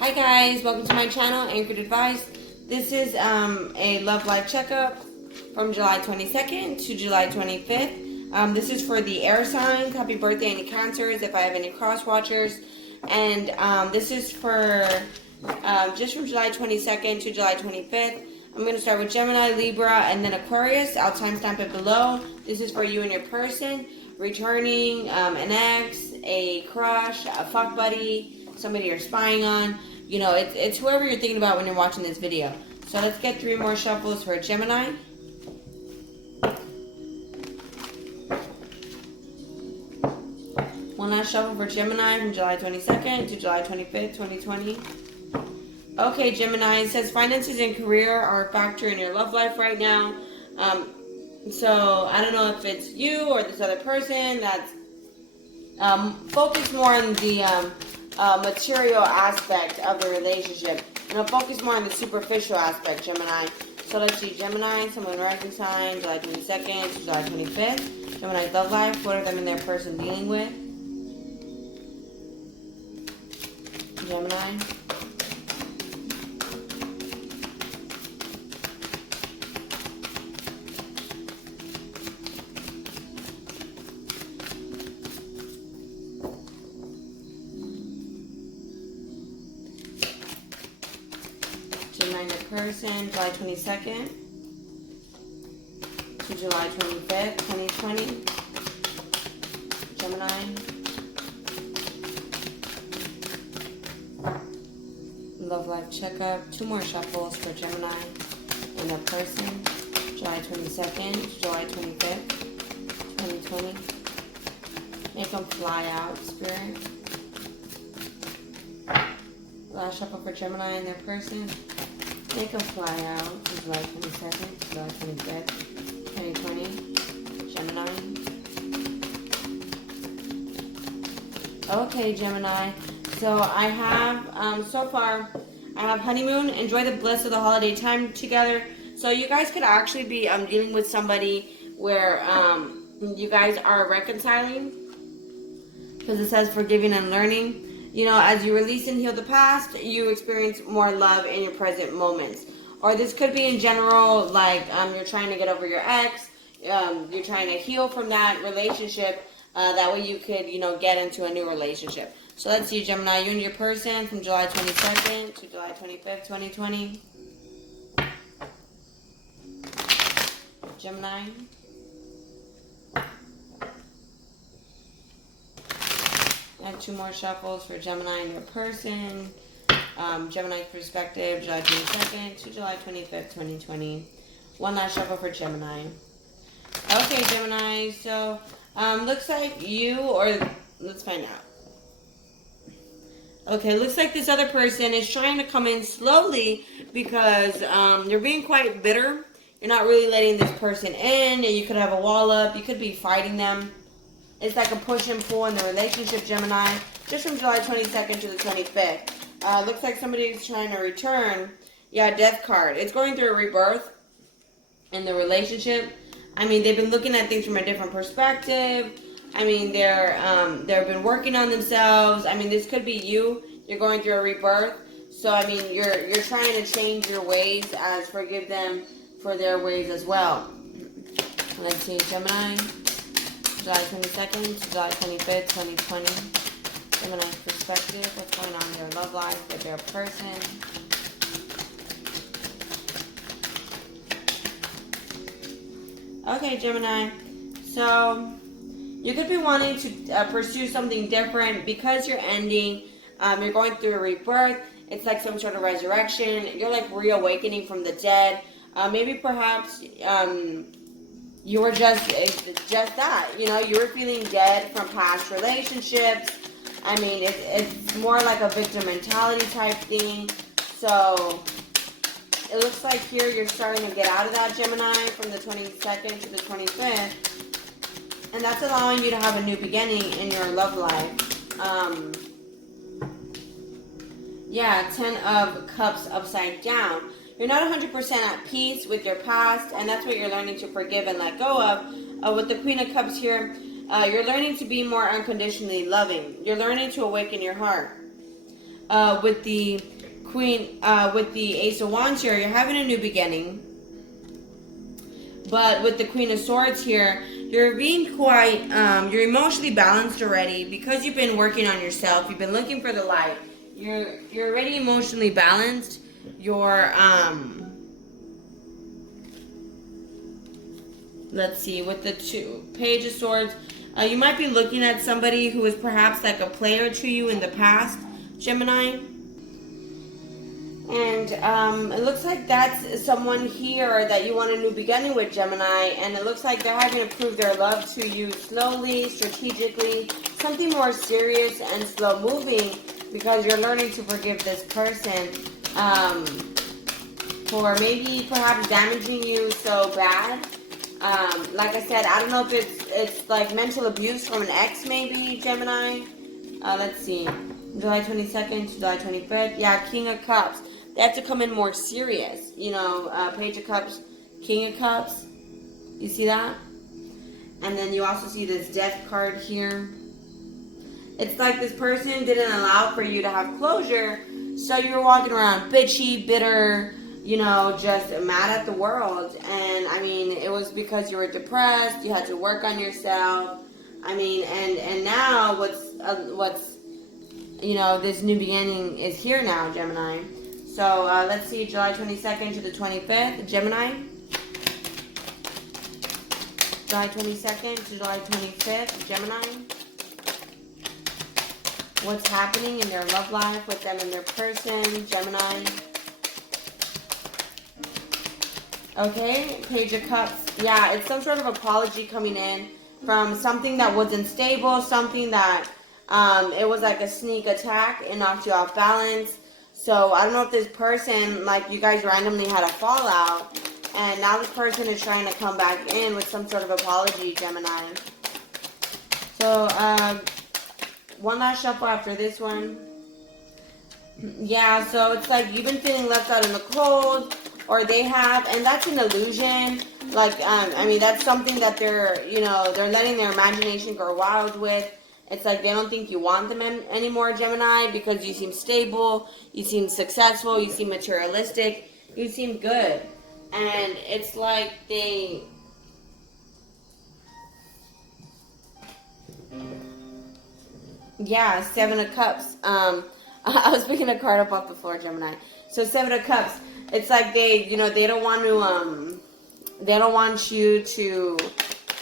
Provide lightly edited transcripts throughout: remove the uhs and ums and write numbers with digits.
Hi guys, welcome to my channel, Anchoredadvice. This is a love life checkup from July 22nd to July 25th. This is for the air signs. Happy birthday, any Cancers, if I have any cross watchers. And this is for just from July 22nd to July 25th. I'm going to start with Gemini, Libra, and then Aquarius. I'll timestamp it below. This is for you and your person. Returning, an ex, a crush, a fuck buddy, somebody you're spying on. You know, it's whoever you're thinking about when you're watching this video. So let's get 3 more shuffles for Gemini. One last shuffle for Gemini from July 22nd to July 25th, 2020. Okay, Gemini, it says finances and career are a factor in your love life right now. So I don't know if it's you or this other person that's focused more on the material aspect of the relationship. Focus more on the superficial aspect, Gemini. So let's see, Gemini, someone rising sign, July 22nd to July 25th. Gemini's love life, what are them and their person dealing with? Gemini. Gemini, your person, July 22nd to July 25th, 2020. Gemini. Love life checkup. 2 more shuffles for Gemini and their person, July 22nd to July 25th, 2020. Make them fly out, Spirit. Last shuffle for Gemini and their person. Make them fly out to July 22nd to July 25th, 2020. Gemini. Okay, Gemini. So I have, so far, I have honeymoon. Enjoy the bliss of the holiday time together. So you guys could actually be dealing with somebody where you guys are reconciling. Because it says forgiving and learning. You know, as you release and heal the past, you experience more love in your present moments. Or this could be in general, like you're trying to get over your ex, you're trying to heal from that relationship, that way you could, you know, get into a new relationship. So let's see, Gemini, you and your person from July 22nd to July 25th, 2020. Gemini. And 2 more shuffles for Gemini and your person. Gemini's perspective, July 22nd to July 25th, 2020. 1 last shuffle for Gemini. Okay, Gemini, so looks like you, or let's find out. Okay, looks like this other person is trying to come in slowly because you're being quite bitter. You're not really letting this person in. You could have a wall up. You could be fighting them. It's like a push and pull in the relationship, Gemini. Just from July 22nd to the 25th. Looks like somebody is trying to return. Yeah, death card. It's going through a rebirth in the relationship. I mean, they've been looking at things from a different perspective. I mean, they've been working on themselves. I mean, this could be you. You're going through a rebirth. So, I mean, you're trying to change your ways as forgive them for their ways as well. Let's see, Gemini. July 22nd to July 25th, 2020. Gemini's perspective, what's going on in their love life with their person. Okay, Gemini. So, you could be wanting to pursue something different because you're ending. You're going through a rebirth. It's like some sort of resurrection. You're like reawakening from the dead. Maybe perhaps you were just that, you know, you were feeling dead from past relationships. I mean, it's more like a victim mentality type thing. So it looks like here you're starting to get out of that, Gemini, from the 22nd to the 25th. And that's allowing you to have a new beginning in your love life. Yeah, 10 of Cups upside down. You're not 100% at peace with your past, and that's what you're learning to forgive and let go of. With the Queen of Cups here, you're learning to be more unconditionally loving. You're learning to awaken your heart. with the Queen, with the Ace of Wands here, you're having a new beginning. But with the Queen of Swords here, you're being quite, you're emotionally balanced already because you've been working on yourself. You've been looking for the light. You're already emotionally balanced. You're, let's see, with the Page of Swords, you might be looking at somebody who is perhaps like a player to you in the past, Gemini. And it looks like that's someone here that you want a new beginning with, Gemini. And it looks like they're having to prove their love to you slowly, strategically, something more serious and slow moving, because you're learning to forgive this person for maybe perhaps damaging you so bad. Like I said, I don't know if it's like mental abuse from an ex, maybe, Gemini. Let's see, July 22nd to July 25th. Yeah, King of Cups. They have to come in more serious, you know. Page of Cups, King of Cups. You see that? And then you also see this Death card here. It's like this person didn't allow for you to have closure, so you're walking around bitchy, bitter, you know, just mad at the world. And I mean, it was because you were depressed. You had to work on yourself. I mean, and now what's you know, this new beginning is here now, Gemini. So let's see, July 22nd to the 25th, Gemini. July 22nd to July 25th, Gemini. What's happening in their love life with them and their person, Gemini. Okay, Page of Cups. Yeah, it's some sort of apology coming in from something that wasn't stable, something that it was like a sneak attack. It knocked you off balance. So I don't know if this person, like, you guys randomly had a fallout, and now this person is trying to come back in with some sort of apology, Gemini. So one last shuffle after this one. Yeah, so it's like you've been feeling left out in the cold, or they have, and that's an illusion. Like, I mean, that's something that they're, you know, they're letting their imagination go wild with. It's like they don't think you want them anymore, Gemini, because you seem stable, you seem successful, you seem materialistic, you seem good. And it's like they... Yeah, Seven of Cups. I was picking a card up off the floor, Gemini. So Seven of Cups, it's like they, you know, they don't want to, they don't want you to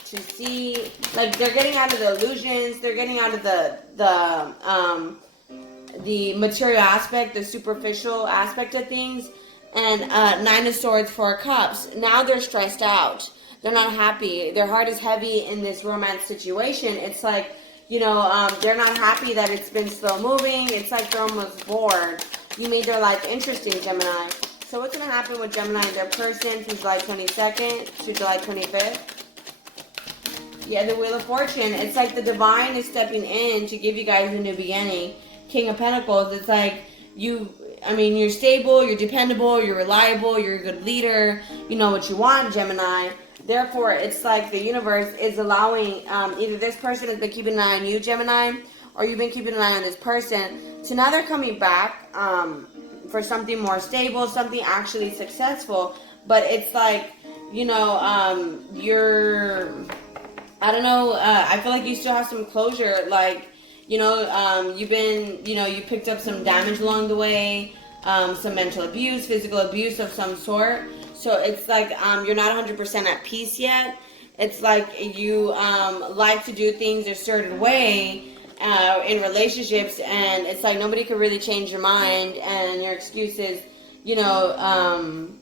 see, like, they're getting out of the illusions, they're getting out of the material aspect, the superficial aspect of things. And Nine of Swords, Four of Cups. Now they're stressed out. They're not happy. Their heart is heavy in this romance situation. It's like, you know, they're not happy that it's been slow moving. It's like they're almost bored. You made their life interesting, Gemini. So what's going to happen with Gemini and their person from July 22nd to July 25th? Yeah, the Wheel of Fortune. It's like the divine is stepping in to give you guys a new beginning. King of Pentacles. It's like you, I mean, you're stable, you're dependable, you're reliable, you're a good leader. You know what you want, Gemini. Therefore, it's like the universe is allowing, either this person has been keeping an eye on you, Gemini, or you've been keeping an eye on this person. So now they're coming back for something more stable, something actually successful. But it's like, you know, you're... I don't know, I feel like you still have some closure, like, you know, you've been, you know, you picked up some damage along the way, some mental abuse, physical abuse of some sort. So it's like you're not 100% at peace yet. It's like you like to do things a certain way in relationships, and it's like nobody can really change your mind, and your excuse is, you know,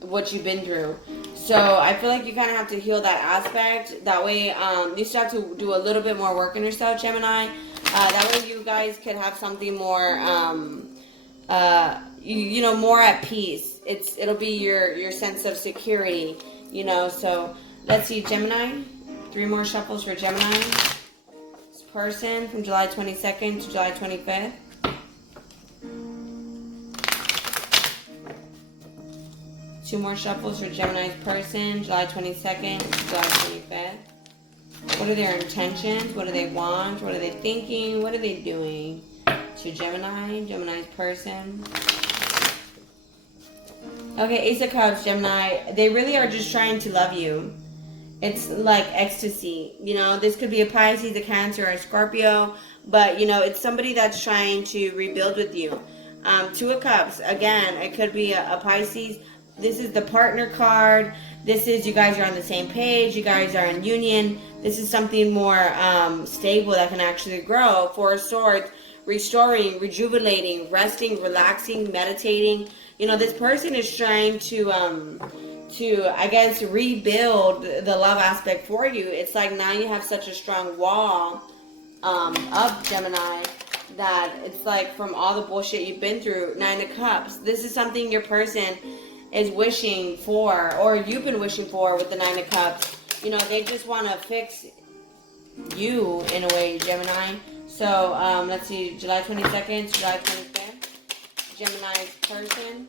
what you've been through. So I feel like you kind of have to heal that aspect. That way, you still have to do a little bit more work on yourself, Gemini. That way you guys could have something more, you know, more at peace. It'll be your sense of security, you know. So let's see, Gemini. 3 more shuffles for Gemini. This person from July 22nd to July 25th. Two more shuffles for Gemini's person, July 22nd to July 25th. What are their intentions? What do they want? What are they thinking? What are they doing? to Gemini, Gemini's person. Okay, Ace of Cups, Gemini. They really are just trying to love you. It's like ecstasy. You know, this could be a Pisces, a Cancer, or a Scorpio. But, you know, it's somebody that's trying to rebuild with you. Two of Cups. Again, it could be a Pisces. This is the partner card. This is you guys are on the same page. You guys are in union. This is something more stable that can actually grow. Four of Swords. Restoring, rejuvenating, resting, relaxing, meditating. You know, this person is trying to I guess, rebuild the love aspect for you. It's like now you have such a strong wall of Gemini that it's like from all the bullshit you've been through. Nine of Cups. This is something your person is wishing for, or you've been wishing for with the Nine of Cups. You know, they just want to fix you in a way, Gemini. So, let's see, July 22nd, July 25th, Gemini's person.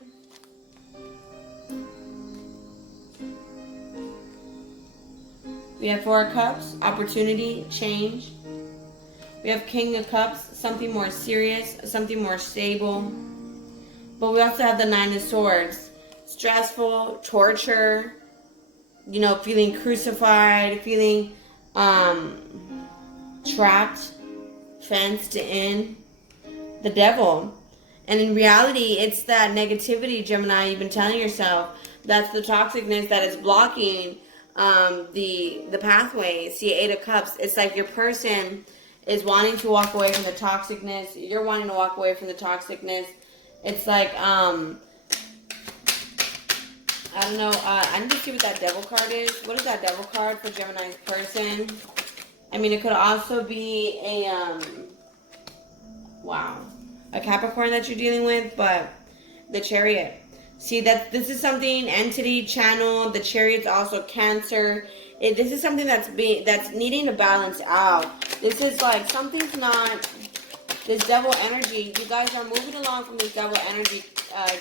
We have Four of Cups, opportunity, change. We have King of Cups, something more serious, something more stable. But we also have the Nine of Swords, stressful, torture, you know, feeling crucified, feeling trapped, fenced in, the devil. And in reality, it's that negativity, Gemini, you've been telling yourself. That's the toxicness that is blocking the pathway. See, Eight of Cups. It's like your person is wanting to walk away from the toxicness. You're wanting to walk away from the toxicness. It's like, I don't know. I need to see what that devil card is. What is that devil card for Gemini's person? I mean, it could also be a, a Capricorn that you're dealing with, but the Chariot. See, that this is something, entity, channel, the Chariot's also Cancer. This is something that's needing to balance out. This is like, something's not, this devil energy, you guys are moving along from this devil energy,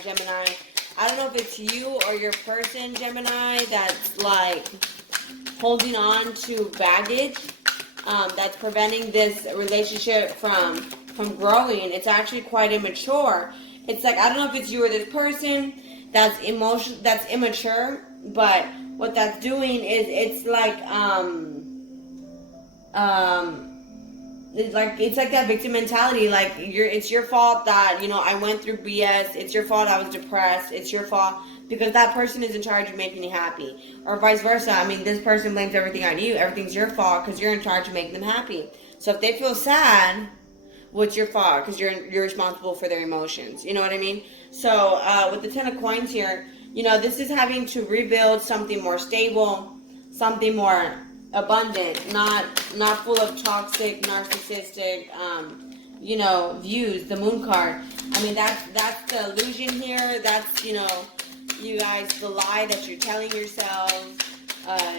Gemini. I don't know if it's you or your person, Gemini, that's like holding on to baggage. That's preventing this relationship from growing. It's actually quite immature. It's like, I don't know if it's you or this person that's immature, but what that's doing is it's like it's like that victim mentality. Like it's your fault that, you know, I went through BS. It's your fault I was depressed. It's your fault because that person is in charge of making you happy, or vice versa. I mean, this person blames everything on you. Everything's your fault because you're in charge of making them happy. So if they feel sad, what's your fault? Because you're responsible for their emotions. You know what I mean? So with the Ten of Coins here, you know, this is having to rebuild something more stable, something more abundant, not full of toxic, narcissistic, you know, views. The Moon card. I mean, that's the illusion here. That's, you know, you guys, the lie that you're telling yourselves,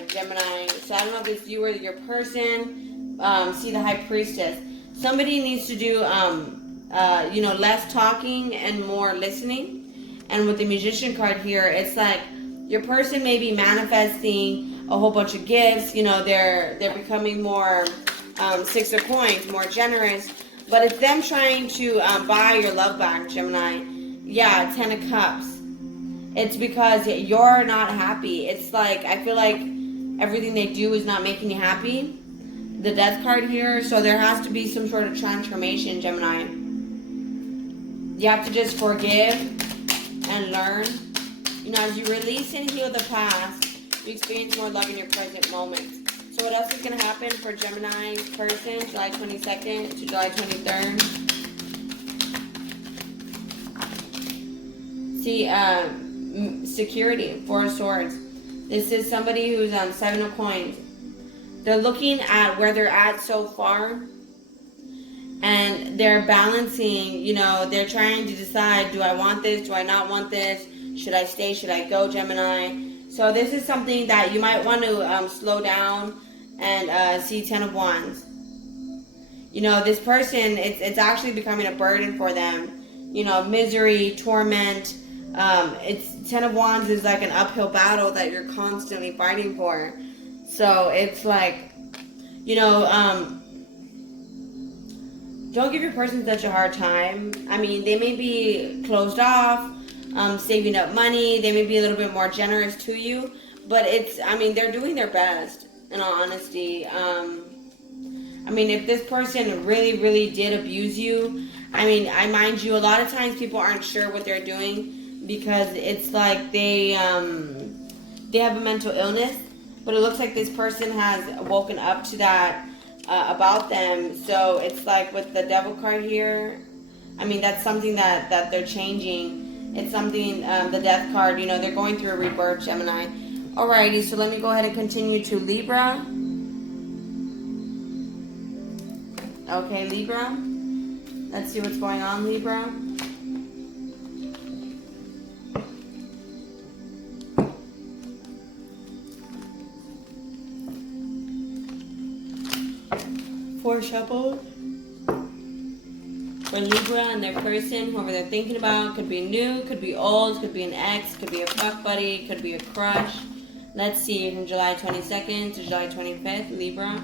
Gemini. So I don't know if it's you or your person. See the High Priestess. Somebody needs to do, you know, less talking and more listening. And with the Magician card here, it's like your person may be manifesting a whole bunch of gifts. You know, they're becoming more Six of Coins, more generous. But it's them trying to buy your love back, Gemini. Yeah, Ten of Cups. It's because you're not happy. It's like, I feel like everything they do is not making you happy. The Death card here. So there has to be some sort of transformation, Gemini. You have to just forgive and learn. You know, as you release and heal the past, you experience more love in your present moment. So what else is going to happen for Gemini person, July 22nd to July 23rd? See, security, Four of Swords. This is somebody who's on Seven of Coins. They're looking at where they're at so far, and they're balancing, you know, they're trying to decide, do I want this, do I not want this, should I stay, should I go, Gemini? So this is something that you might want to slow down and see Ten of Wands. You know, this person, it's actually becoming a burden for them. You know, misery, torment. It's Ten of Wands is like an uphill battle that you're constantly fighting for. So it's like, you know, don't give your person such a hard time. I mean, they may be closed off, saving up money. They may be a little bit more generous to you, but they're doing their best, in all honesty. I mean, if this person really, really did abuse you, I mind you, a lot of times people aren't sure what they're doing because it's like they have a mental illness, but it looks like this person has woken up to that about them. So it's like with the Devil card here, that's something that they're changing. It's something, the Death card, they're going through a rebirth, Gemini. Alrighty, so let me go ahead and continue to Libra. Okay, Libra. Let's see what's going on, Libra. Four shuffles for Libra and their person, whoever they're thinking about. Could be new, could be old, could be an ex, could be a fuck buddy, could be a crush. Let's see, from July 22nd to July 25th, Libra.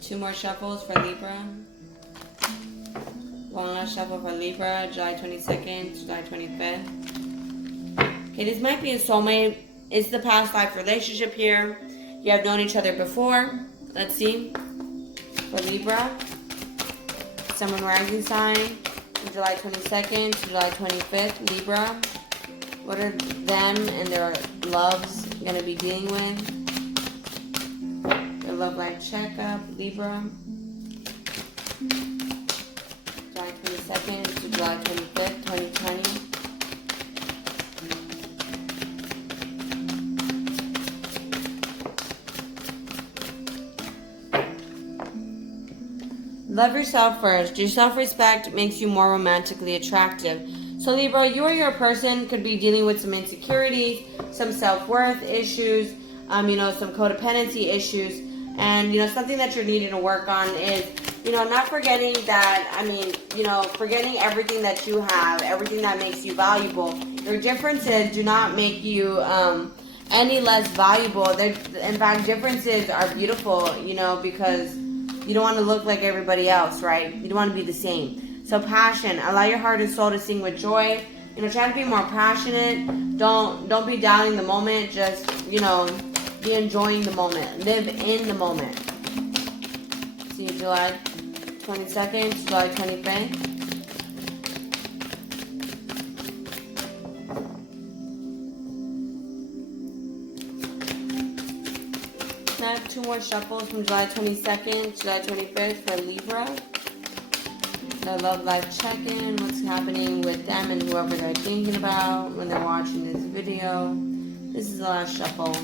Two more shuffles for Libra. One last shuffle for Libra, July 22nd to July 25th. Okay, this might be a soulmate. It's the past life relationship here. You have known each other before. Let's see. For Libra. Sun, Moon, Rising sign. From July 22nd to July 25th, Libra. What are them and their loves going to be dealing with? Their love life checkup, Libra. July 22nd to July 25th, 2020. Love yourself first. Your self-respect makes you more romantically attractive. So Libra, you or your person could be dealing with some insecurities, some self-worth issues, some codependency issues. And, something that you're needing to work on is, not forgetting that, forgetting everything that you have, everything that makes you valuable. Your differences do not make you any less valuable. In fact, differences are beautiful, because you don't want to look like everybody else, right? You don't want to be the same. So passion, allow your heart and soul to sing with joy. Try to be more passionate. Don't be doubting the moment. Just, be enjoying the moment. Live in the moment. See you July 22nd to July 25th. Now, two more shuffles from July 22nd to July 25th for Libra. The love life check-in, what's happening with them and whoever they're thinking about when they're watching this video. This is the last shuffle.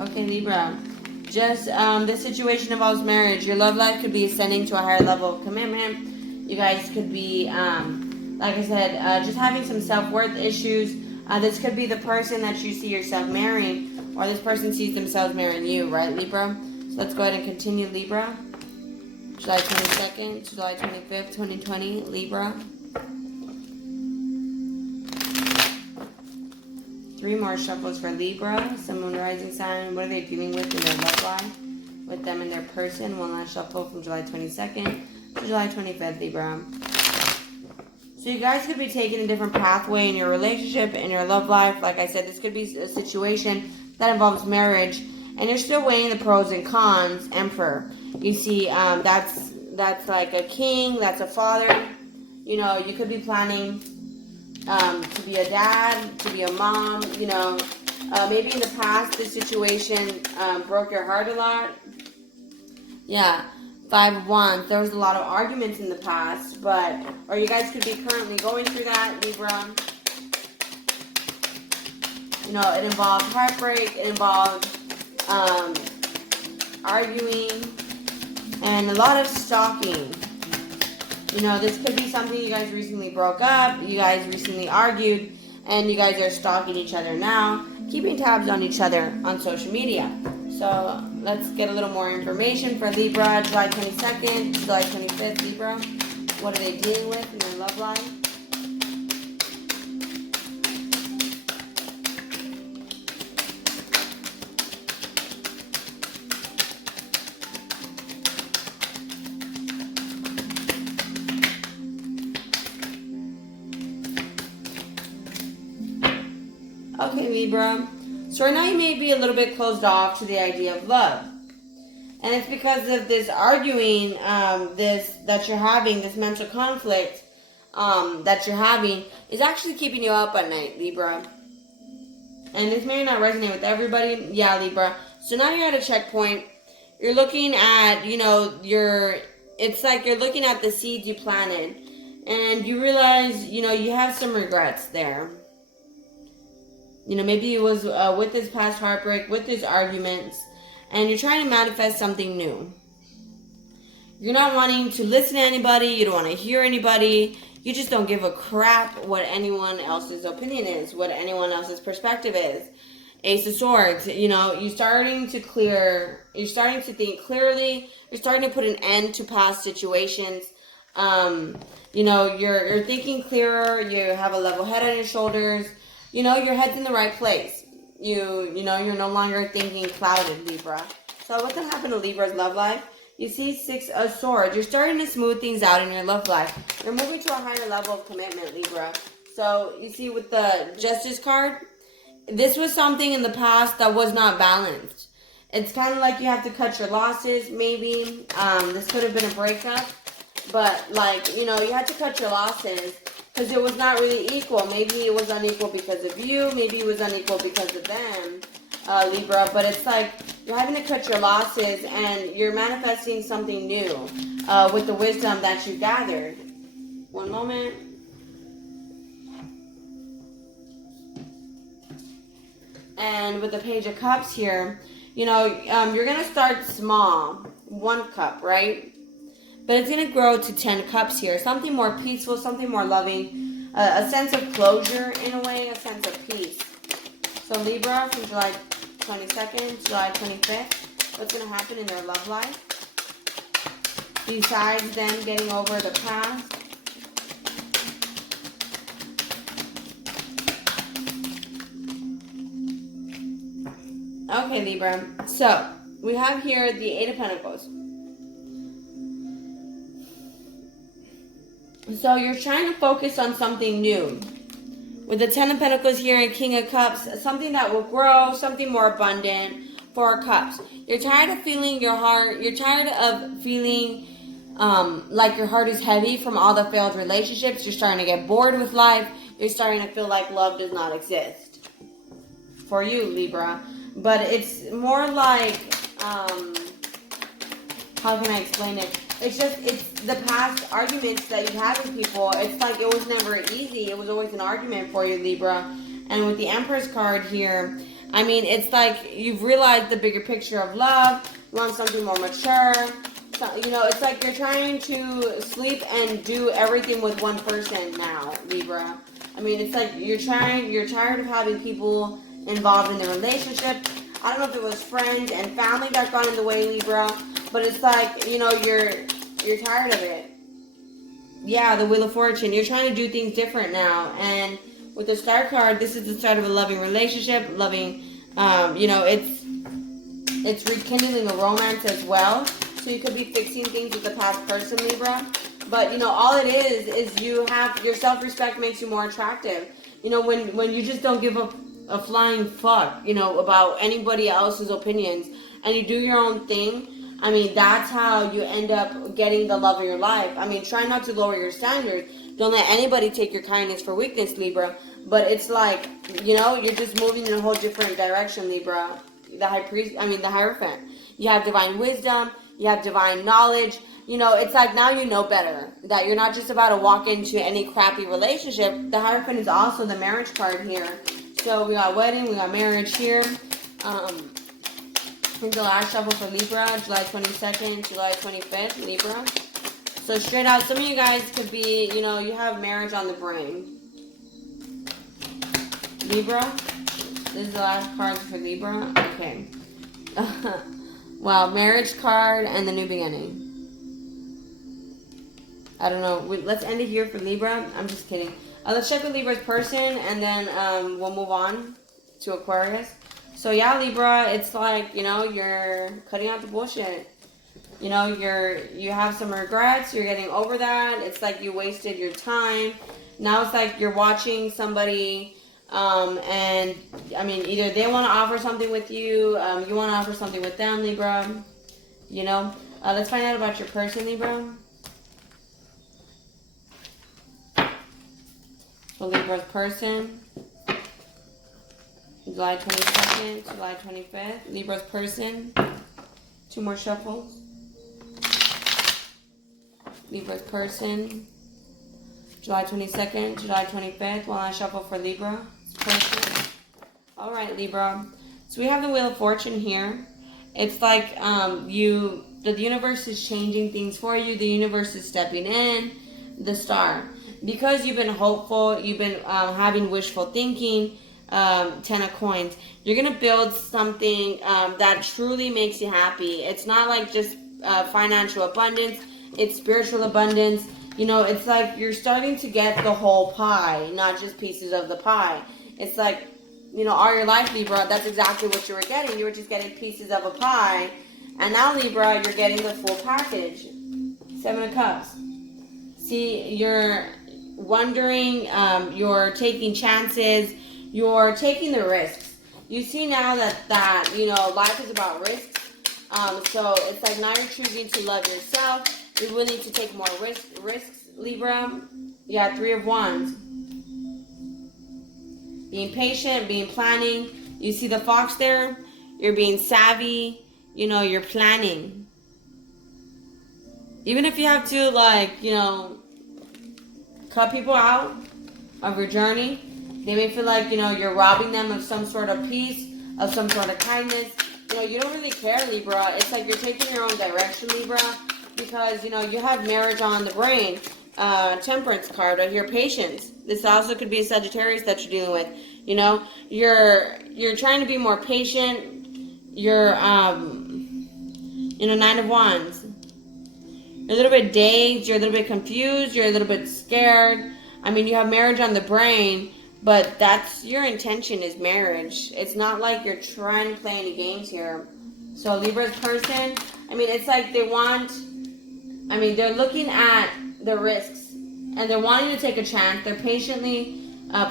Okay, Libra. Just this situation involves marriage. Your love life could be ascending to a higher level of commitment. You guys could be, like I said, just having some self-worth issues. This could be the person that you see yourself marrying, or this person sees themselves marrying you, right, Libra? So let's go ahead and continue, Libra. July 22nd to July 25th, 2020, Libra. Three more shuffles for Libra. Sun, Moon, Rising sign. What are they dealing with in their love life? With them and their person. One last shuffle from July 22nd to July 25th, Libra. So you guys could be taking a different pathway in your relationship, in your love life. Like I said, this could be a situation that involves marriage. And you're still weighing the pros and cons. Emperor. You see, that's like a king. That's a father. You could be planning to be a dad, to be a mom, maybe in the past this situation broke your heart a lot. Yeah, 5 of Wands. There was a lot of arguments in the past, or you guys could be currently going through that, Libra. It involved heartbreak, it involved arguing, and a lot of stalking. This could be something you guys recently broke up, you guys recently argued, and you guys are stalking each other now, keeping tabs on each other on social media. So let's get a little more information for Libra, July 22nd, July 25th, Libra. What are they dealing with in their love life? Okay, Libra. So right now you may be a little bit closed off to the idea of love. And it's because of this arguing, that you're having, this mental conflict that you're having is actually keeping you up at night, Libra. And this may not resonate with everybody. Yeah, Libra. So now you're at a checkpoint. You're looking at, it's like you're looking at the seeds you planted. And you realize, you have some regrets there. Maybe it was with this past heartbreak, with these arguments, and you're trying to manifest something new. You're not wanting to listen to anybody. You don't want to hear anybody. You just don't give a crap what anyone else's opinion is, what anyone else's perspective is. Ace of Swords, you're starting to think clearly. You're starting to put an end to past situations. You're thinking clearer. You have a level head on your shoulders. Your head's in the right place. You're no longer thinking clouded, Libra. So what's going to happen to Libra's love life? You see 6 of Swords. You're starting to smooth things out in your love life. You're moving to a higher level of commitment, Libra. So you see with the Justice card, this was something in the past that was not balanced. It's kind of like you have to cut your losses, maybe. This could have been a breakup. But, you had to cut your losses because it was not really equal. Maybe it was unequal because of you. Maybe it was unequal because of them, Libra. But it's like you're having to cut your losses and you're manifesting something new with the wisdom that you gathered. One moment. And with the Page of Cups here, you're going to start small. 1 cup, right? But it's going to grow to 10 cups here. Something more peaceful, something more loving. A sense of closure in a way, a sense of peace. So Libra from July 22nd, July 25th. What's going to happen in their love life? Besides them getting over the past. Okay, Libra. So we have here the 8 of Pentacles. So you're trying to focus on something new. With the 10 of Pentacles here and King of Cups, something that will grow, something more abundant. 4 of Cups. You're tired of feeling your heart. You're tired of feeling like your heart is heavy from all the failed relationships. You're starting to get bored with life. You're starting to feel like love does not exist. For you, Libra. But it's more like, how can I explain it? It's the past arguments that you have with people. It's like it was never easy. It was always an argument for you, Libra. And with the Empress card here, I mean, it's like you've realized the bigger picture of love. You want something more mature. So, it's like you're trying to sleep and do everything with one person now, Libra. I mean, it's like you're tired of having people involved in the relationship. I don't know if it was friends and family that got in the way, Libra. But it's like, you're tired of it. Yeah, the Wheel of Fortune. You're trying to do things different now. And with the Star card, this is the start of a loving relationship. Loving, it's rekindling a romance as well. So you could be fixing things with the past person, Libra. But, all it is your self-respect makes you more attractive. When you just don't give a flying fuck, about anybody else's opinions. And you do your own thing. I mean, that's how you end up getting the love of your life. I mean, try not to lower your standards. Don't let anybody take your kindness for weakness, Libra. But it's like, you're just moving in a whole different direction, Libra. The Hierophant. You have divine wisdom. You have divine knowledge. It's like now you know better. That you're not just about to walk into any crappy relationship. The Hierophant is also the marriage card here. So we got wedding, we got marriage here. I think the last shuffle for Libra, July 22nd, July 25th, Libra. So straight out, some of you guys could be, you have marriage on the brain. Libra. This is the last card for Libra. Okay. Wow, marriage card and the new beginning. I don't know. Let's end it here for Libra. I'm just kidding. Let's check with Libra's person, and then we'll move on to Aquarius. So yeah, Libra, it's like, you know, you're cutting out the bullshit. You know, you have some regrets. You're getting over that. It's like you wasted your time. Now it's like you're watching somebody, and I mean, either they want to offer something with you, you want to offer something with them, Libra. You know, let's find out about your person, Libra. So Libra's person, July 22nd, July 25th. Libra's person, 2 more shuffles. Libra's person, July 22nd, July 25th. One last shuffle for Libra. Person. All right, Libra. So we have the Wheel of Fortune here. It's like the universe is changing things for you. The universe is stepping in. The Star. Because you've been hopeful, you've been having wishful thinking, 10 of Coins, you're going to build something that truly makes you happy. It's not like just financial abundance. It's spiritual abundance. You know, it's like you're starting to get the whole pie, not just pieces of the pie. It's like, you know, all your life, Libra, that's exactly what you were getting. You were just getting pieces of a pie. And now, Libra, you're getting the full package. 7 of Cups. See, you're wondering, you're taking chances, you're taking the risks. You see now that you know, life is about risks. So it's like now you're choosing to love yourself. You're willing to take more risks, Libra. Yeah, 3 of Wands. Being patient, being planning. You see the fox there? You're being savvy. You know, you're planning. Even if you have to, like, you know, cut people out of your journey. They may feel like, you know, you're robbing them of some sort of peace, of some sort of kindness. You know, you don't really care, Libra. It's like you're taking your own direction, Libra, because, you know, you have marriage on the brain. Temperance card right here, patience. This also could be a Sagittarius that you're dealing with. You know, you're trying to be more patient. You're, you know, 9 of Wands. You're a little bit dazed. You're a little bit confused. You're a little bit scared. I mean, you have marriage on the brain, but that's your intention is marriage. It's not like you're trying to play any games here. So Libra's person, I mean, it's like they want, I mean, they're looking at the risks and they're wanting to take a chance. They're patiently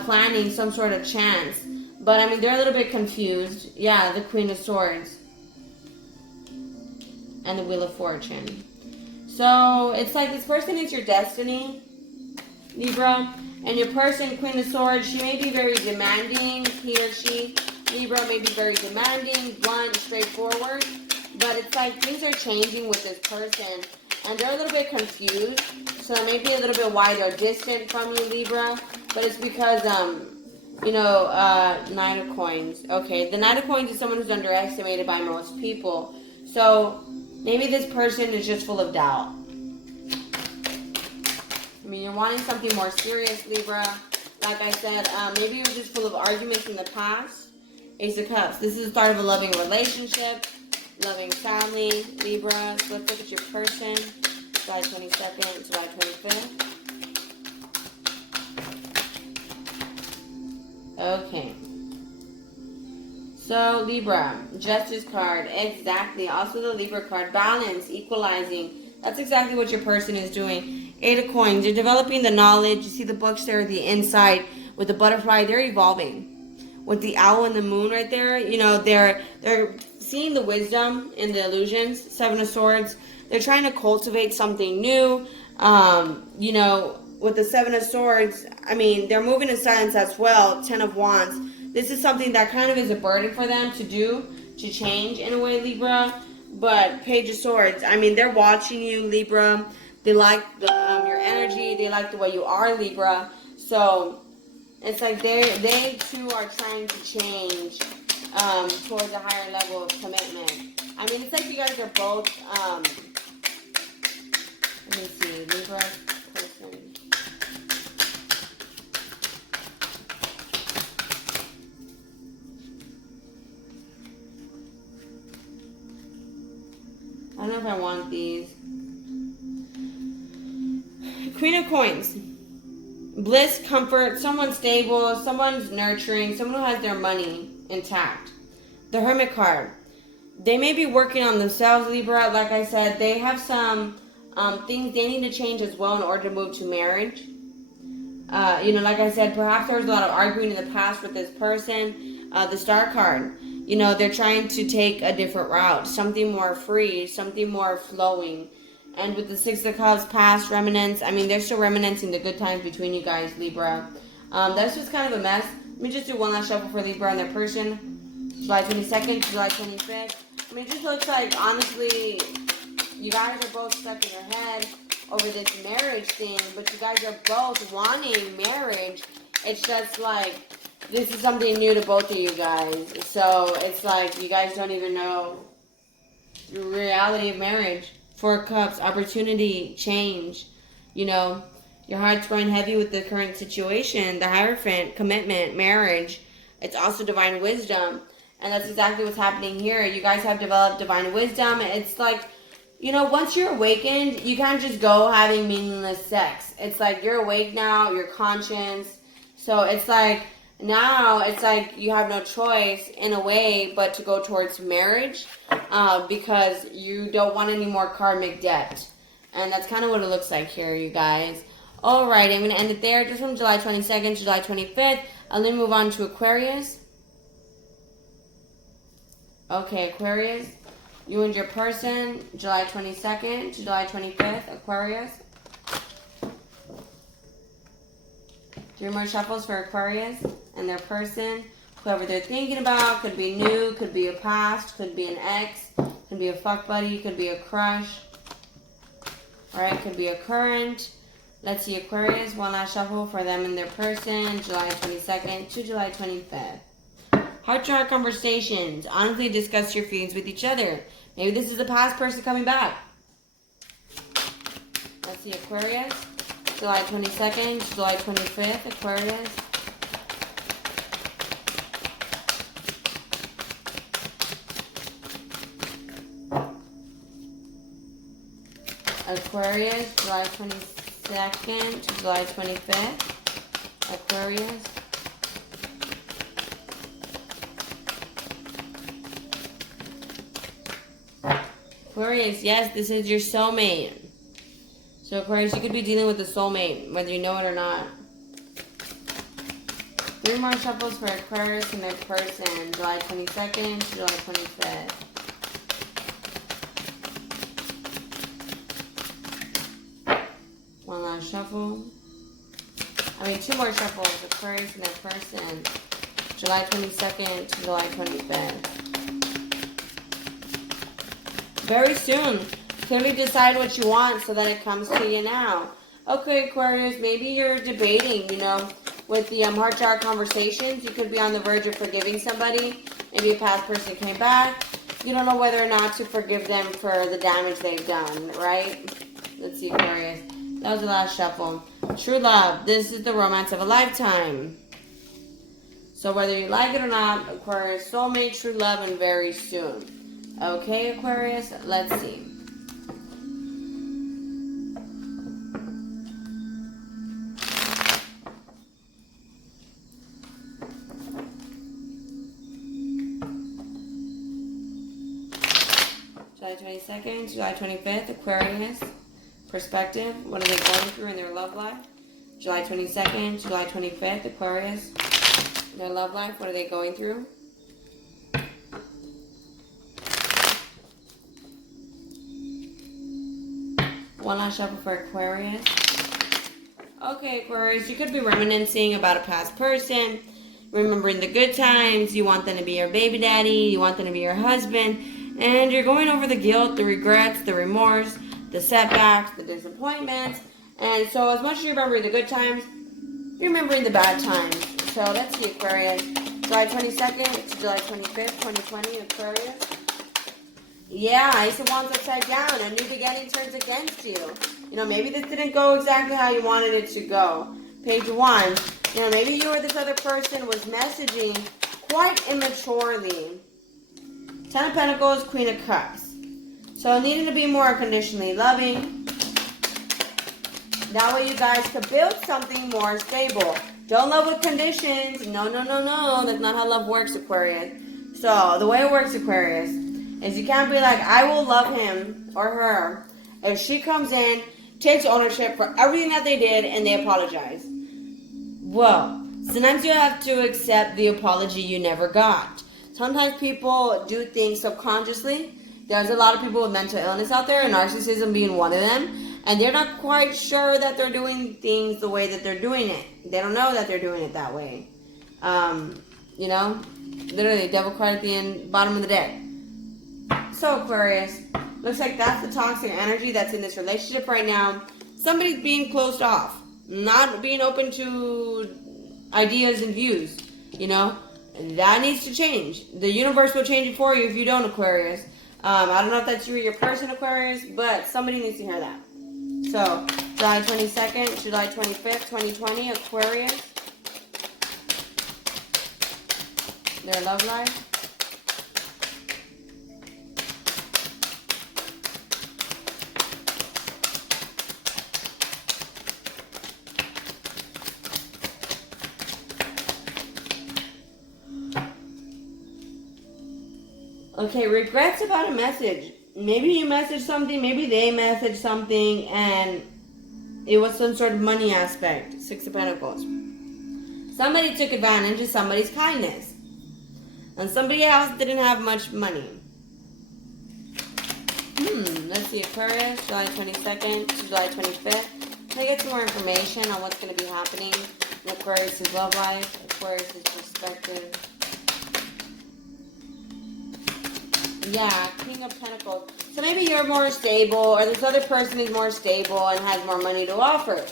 planning some sort of chance. But, I mean, they're a little bit confused. Yeah, the Queen of Swords. And the Wheel of Fortune. So, it's like this person is your destiny, Libra. And your person, Queen of Swords, she may be very demanding. He or she, Libra, may be very demanding, blunt, straightforward. But it's like things are changing with this person. And they're a little bit confused. So, it may be a little bit why they're distant from you, Libra. But it's because, you know, 9 of Coins. Okay, the 9 of Coins is someone who's underestimated by most people. So, maybe this person is just full of doubt. I mean, you're wanting something more serious, Libra. Like I said, maybe you're just full of arguments in the past. Ace of Cups. This is the start of a loving relationship, loving family, Libra. So let's look at your person. July 22nd, July 25th. Okay. So, Libra, Justice card, exactly. Also the Libra card, balance, equalizing. That's exactly what your person is doing. 8 of Coins, you're developing the knowledge. You see the books there, the insight. With the butterfly, they're evolving. With the owl and the moon right there, you know, they're seeing the wisdom in the illusions. 7 of Swords, they're trying to cultivate something new. You know, with the 7 of Swords, I mean, they're moving in silence as well. 10 of Wands. This is something that kind of is a burden for them to do, to change in a way, Libra. But Page of Swords, I mean, they're watching you, Libra. They like your energy. They like the way you are, Libra. So it's like they too are trying to change towards a higher level of commitment. I mean, it's like you guys are both, let me see, Libra person. I don't know if I want these. Queen of Coins. Bliss, comfort, someone stable, someone's nurturing, someone who has their money intact. The Hermit card. They may be working on themselves, Libra. Like I said, they have some things they need to change as well in order to move to marriage. Like I said, perhaps there was a lot of arguing in the past with this person. The Star card. They're trying to take a different route. Something more free, something more flowing. And with the Six of Cups, past remnants, they're still reminiscing the good times between you guys, Libra. That's just kind of a mess. Let me just do one last shuffle for Libra and their person. July 22nd, July 25th. It just looks like, honestly, you guys are both stuck in your head over this marriage thing, but you guys are both wanting marriage. It's just like, this is something new to both of you guys. So it's like, you guys don't even know the reality of marriage. Four of Cups, opportunity, change. Your heart's growing heavy with the current situation. The Hierophant, commitment, marriage. It's also divine wisdom. And that's exactly what's happening here. You guys have developed divine wisdom. It's like, once you're awakened, you can't just go having meaningless sex. It's like you're awake now, your conscience. So it's like, now it's like you have no choice in a way but to go towards marriage because you don't want any more karmic debt. And that's kind of what it looks like here, you guys. Alright, I'm going to end it there. Just from July 22nd to July 25th. Let me move on to Aquarius. Okay, Aquarius. You and your person, July 22nd to July 25th, Aquarius. 3 more shuffles for Aquarius and their person. Whoever they're thinking about. Could be new, could be a past, could be an ex, could be a fuck buddy, could be a crush. Alright, could be a current. Let's see, Aquarius. One last shuffle for them and their person, July 22nd to July 25th. Heart-to-heart conversations. Honestly discuss your feelings with each other. Maybe this is the past person coming back. Let's see, Aquarius. July 22nd to July 25th, Aquarius. Aquarius, July 22nd to July 25th, Aquarius. Aquarius, yes, this is your soulmate. So Aquarius, you could be dealing with a soulmate, whether you know it or not. 3 more shuffles for Aquarius and their person, July 22nd to July 25th. One last shuffle. 2 more shuffles, Aquarius and their person, July 22nd to July 25th. Very soon. Clearly decide what you want so that it comes to you now. Okay, Aquarius, maybe you're debating, with the heart-to-heart conversations. You could be on the verge of forgiving somebody. Maybe a past person came back. You don't know whether or not to forgive them for the damage they've done, right? Let's see, Aquarius. That was the last shuffle. True love. This is the romance of a lifetime. So whether you like it or not, Aquarius, soulmate, true love, and very soon. Okay, Aquarius, let's see. July 22nd, July 25th, Aquarius. Perspective, what are they going through in their love life? July 22nd, July 25th, Aquarius. Their love life, what are they going through? One last shuffle for Aquarius. Okay, Aquarius, you could be reminiscing about a past person, remembering the good times. You want them to be your baby daddy, you want them to be your husband, and you're going over the guilt, the regrets, the remorse, the setbacks, the disappointments. And so as much as you're remembering the good times, you're remembering the bad times. So let's see, Aquarius. July 22nd to July 25th, 2020, Aquarius. Yeah, Ace of Wands upside down. A new beginning turns against you. Maybe this didn't go exactly how you wanted it to go. Page 1. Maybe you or this other person was messaging quite immaturely. 10 of Pentacles, Queen of Cups. So needing to be more unconditionally loving. That way you guys could build something more stable. Don't love with conditions. No, no, no, no. That's not how love works, Aquarius. So, the way it works, Aquarius, is you can't be like, I will love him or her if she comes in, takes ownership for everything that they did, and they apologize. Well, sometimes you have to accept the apology you never got. Sometimes people do things subconsciously. There's a lot of people with mental illness out there, and narcissism being one of them. And they're not quite sure that they're doing things the way that they're doing it. They don't know that they're doing it that way. You know, literally, devil card at the end, bottom of the deck. So, Aquarius, looks like that's the toxic energy that's in this relationship right now. Somebody's being closed off, not being open to ideas and views, you know. That needs to change. The universe will change it for you if you don't, Aquarius. I don't know if that's you or your person, Aquarius, but somebody needs to hear that. So, July 22nd, July 25th, 2020, Aquarius. Their love life. Okay, regrets about a message. Maybe you messaged something, maybe they messaged something, and it was some sort of money aspect. Six of Pentacles. Somebody took advantage of somebody's kindness. And somebody else didn't have much money. Let's see, Aquarius, July 22nd to July 25th. Can I get some more information on what's going to be happening in Aquarius' love life, Aquarius' perspective? Yeah, King of Pentacles. So maybe you're more stable, or this other person is more stable and has more money to offer.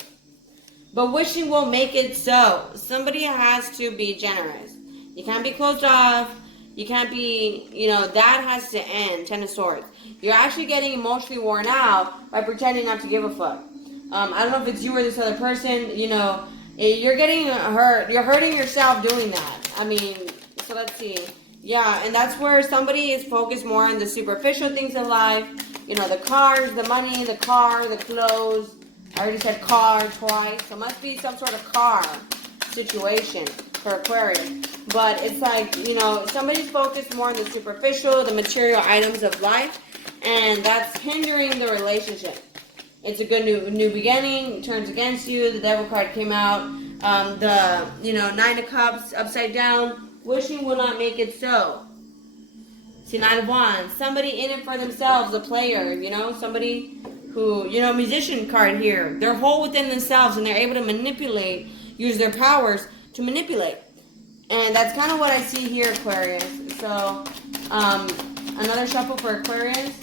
But wishing won't make it so. Somebody has to be generous. You can't be closed off. You can't be, you know, that has to end. Ten of Swords. You're actually getting emotionally worn out by pretending not to give a fuck. I don't know if it's you or this other person, you know, you're getting hurt. You're hurting yourself doing that. I mean, so let's see. Yeah, and that's where somebody is focused more on the superficial things in life. You know, the cars, the money, the car, the clothes. I already said car twice. So it must be some sort of car situation for Aquarius. But it's like, you know, somebody's focused more on the superficial, the material items of life. And that's hindering the relationship. It's a good new beginning. It turns against you. The Devil card came out. The, you know, Nine of Cups upside down. Wishing will not make it so. See, Nine of Wands. Somebody in it for themselves, a player, you know, somebody who, you know, musician card here. They're whole within themselves and they're able to manipulate, use their powers to manipulate. And that's kind of what I see here, Aquarius. So, another shuffle for Aquarius.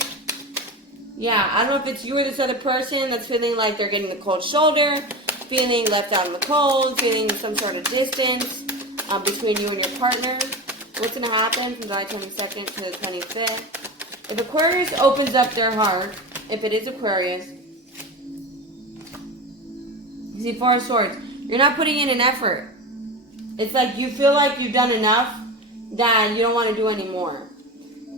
Yeah, I don't know if it's you or this other person that's feeling like they're getting the cold shoulder, feeling left out in the cold, feeling some sort of distance. Between you and your partner. What's going to happen from July 22nd to the 25th? If Aquarius opens up their heart, if it is Aquarius, you see Four of Swords, you're not putting in an effort. It's like you feel like you've done enough that you don't want to do anymore.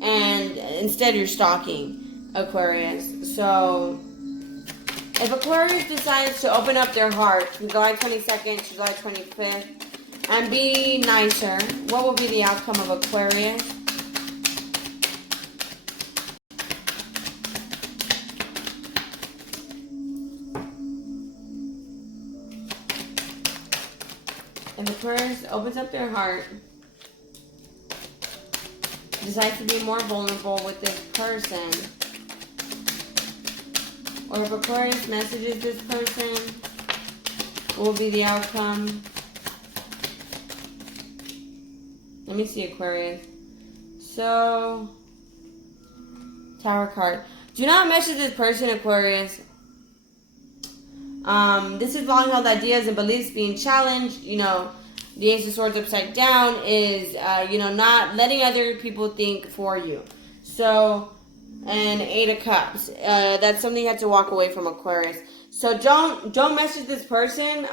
And instead you're stalking, Aquarius. So, if Aquarius decides to open up their heart from July 22nd to July 25th, and be nicer, what will be the outcome of Aquarius? If Aquarius opens up their heart, decides to be more vulnerable with this person, or if Aquarius messages this person, what will be the outcome? Let me see, Aquarius. So, Tower card. Do not message this person, Aquarius. This is long-held ideas and beliefs being challenged. You know, the Ace of Swords upside down is, you know, not letting other people think for you. So, and Eight of Cups. That's something you have to walk away from, Aquarius. So don't message this person.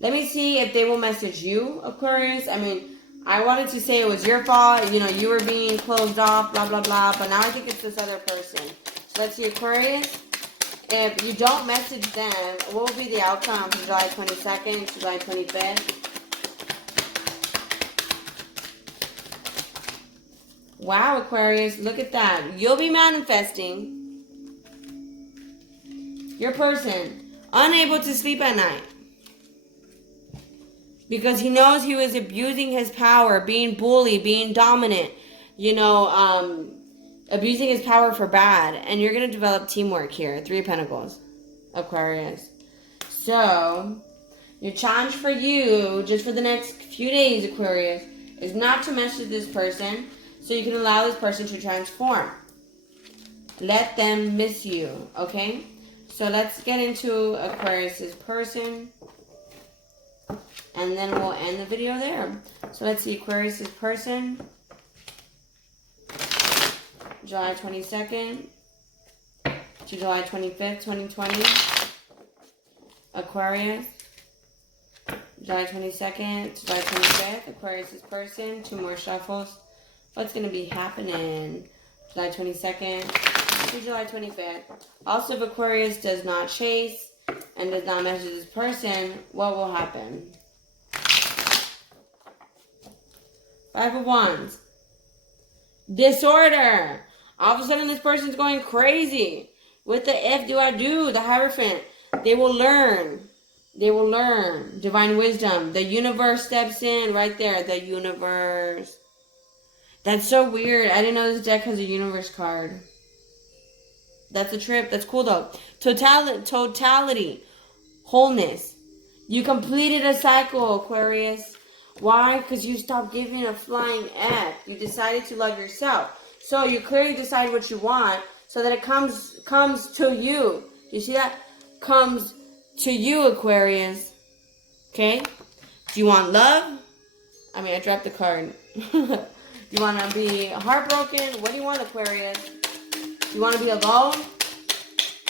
Let me see if they will message you, Aquarius. I mean, I wanted to say it was your fault. You know, you were being closed off, blah, blah, blah. But now I think it's this other person. So let's see, Aquarius. If you don't message them, what will be the outcome from July 22nd to July 25th? Wow, Aquarius, look at that. You'll be manifesting your person unable to sleep at night because he knows he was abusing his power, being bullied, being dominant, abusing his power for bad. And you're going to develop teamwork here. 3 of Pentacles, Aquarius. So, your challenge for you, just for the next few days, Aquarius, is not to message this person so you can allow this person to transform. Let them miss you, okay? So, let's get into Aquarius's person. And then we'll end the video there. So, let's see Aquarius's person. July 22nd to July 25th, 2020. Aquarius. July 22nd to July 25th. Aquarius' person. 2 more shuffles. What's going to be happening? July 22nd to July 25th. Also, if Aquarius does not chase and does not message this person, what will happen? 5 of Wands. Disorder. All of a sudden, this person's going crazy. With the if do I do, the Hierophant. They will learn. They will learn. Divine wisdom. The universe steps in right there. The universe. That's so weird. I didn't know this deck has a universe card. That's a trip. That's cool, though. Totality. Wholeness. You completed a cycle, Aquarius. Why? Because you stopped giving a flying F. You decided to love yourself. So you clearly decide what you want so that it comes to you. You see that? Comes to you, Aquarius. Okay? Do you want love? I mean, I dropped the card. Do you want to be heartbroken? What do you want, Aquarius? Do you want to be alone?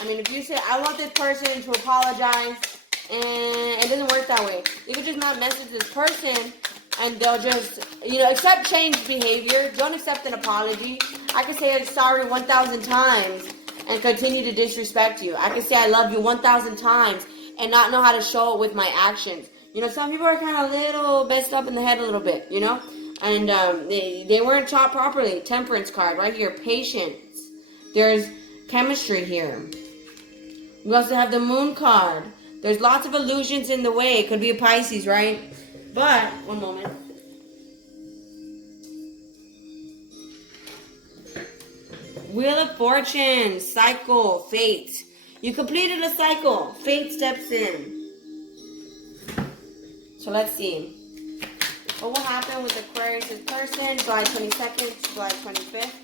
I mean, if you say, I want this person to apologize, and it doesn't work that way. You could just not message this person, and they'll just, accept changed behavior. Don't accept an apology. I could say I'm sorry 1,000 times and continue to disrespect you. I could say I love you 1,000 times and not know how to show it with my actions. Some people are kind of a little messed up in the head a little bit, and they weren't taught properly. Temperance card right here. Patience. There's chemistry here. We also have the Moon card. There's lots of illusions in the way. It could be a Pisces, right? But, one moment. Wheel of Fortune, cycle, fate. You completed a cycle. Fate steps in. So let's see. What will happen with Aquarius' person, July 22nd to July 25th,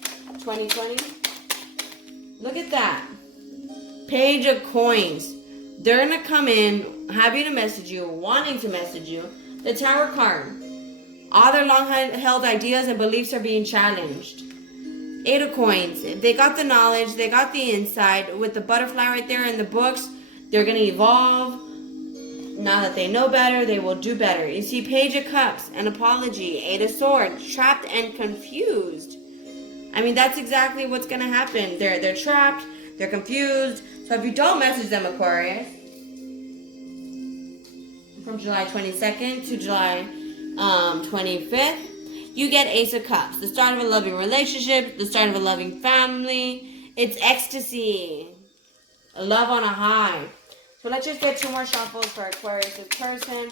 2020? Look at that. Page of Coins. They're going to come in, happy to message you, wanting to message you. The Tower card. All their long-held ideas and beliefs are being challenged. 8 of Coins. They got the knowledge. They got the insight. With the butterfly right there in the books, they're going to evolve. Now that they know better, they will do better. You see Page of Cups, an apology. 8 of Swords. Trapped and confused. I mean, that's exactly what's going to happen. They're trapped. They're confused. So if you don't message them, Aquarius, from July 22nd to July 25th, you get Ace of Cups. The start of a loving relationship, the start of a loving family. It's ecstasy. A love on a high. So let's just get 2 more shuffles for Aquarius' person.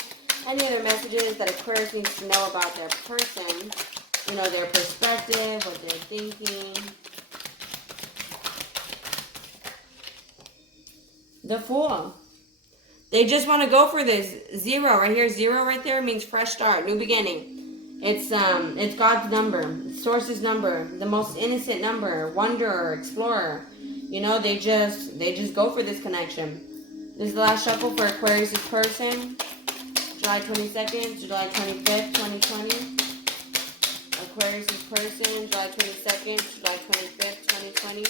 Any other messages that Aquarius needs to know about their person. Their perspective, what they're thinking. The Fool. They just want to go for this. 0 right here. 0 right there means fresh start, new beginning. It's God's number, Source's number, the most innocent number, wanderer, explorer. They just go for this connection. This is the last shuffle for Aquarius' person. July 22nd to July 25th, 2020. Aquarius' person, July 22nd to July 25th, 2020.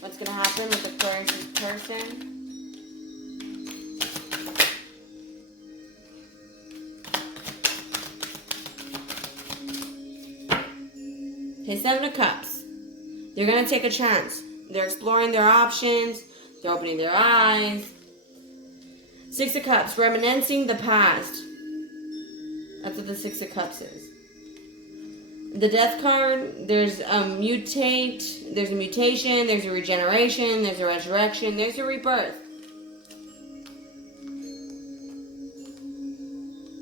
What's going to happen with Aquarius' person? Okay, 7 of Cups. They're going to take a chance. They're exploring their options. They're opening their eyes. Six of Cups, reminiscing the past. That's what the Six of Cups is. The Death card, there's a mutate, there's a mutation, there's a regeneration, there's a resurrection, there's a rebirth.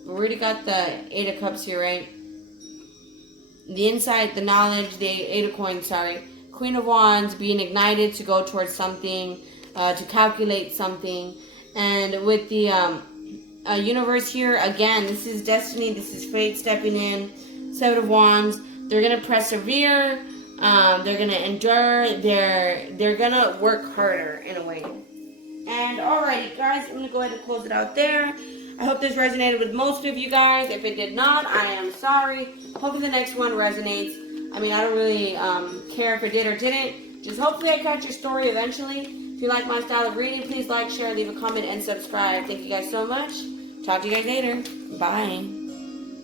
We already got the Eight of Cups here, right? The insight, the knowledge, the Eight of Coins, sorry. Queen of Wands, being ignited to go towards something, to calculate something. And with the universe here, again, this is destiny, this is fate stepping in. Seven of Wands, they're going to persevere, they're going to endure, they're going to work harder in a way. And alrighty, guys, I'm going to go ahead and close it out there. I hope this resonated with most of you guys. If it did not, I am sorry. Hopefully the next one resonates. I mean, I don't really care if it did or didn't. Just hopefully I catch your story eventually. If you like my style of reading, please like, share, leave a comment, and subscribe. Thank you guys so much. Talk to you guys later. Bye.